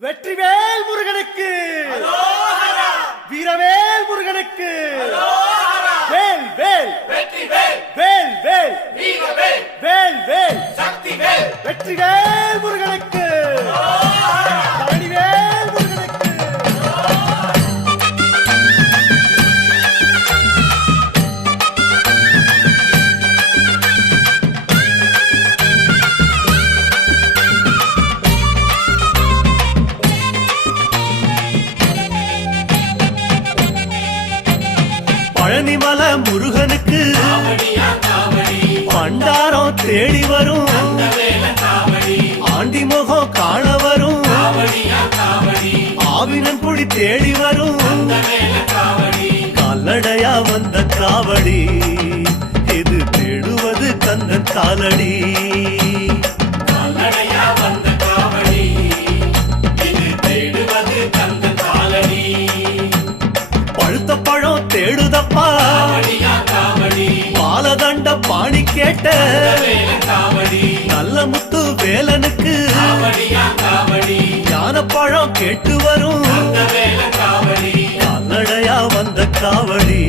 வெற்றிவேல் முருகனுக்கு வீரவேல் முருகனுக்கு வேல் வேல் வெற்றிவேல் வேல் வேல் வீரவேல் வேல் வேல் சக்திவேல் வெற்றிவேல் முருகனுக்கு பழனிவேல் முருகனுக்கு பழனிமல முருகனுக்கு காவடியா காவடி பண்டாரம் தேடி வரும் வேல காவடி ஆண்டி முகம் காண வரும் காவடியா காவடி ஆவினன் குடி தேடி வரும் வேல காவடி கால்நடையா வந்த காவடி இது தேடுவது கந்தன் காலடி கால்நடையா வந்த காவடி இது தேடுவது கந்த காலடி பழுத்த பழம் தேடுதப்பா காவடியா காவடி பாலதண்ட பாணி கேட்ட வேல காவடி நல்ல முத்து வேலனுக்கு காவடியா காவடி ஞானப்பழம் கேட்டு வரும் வேல காவடி கால்நடையா வந்த காவடி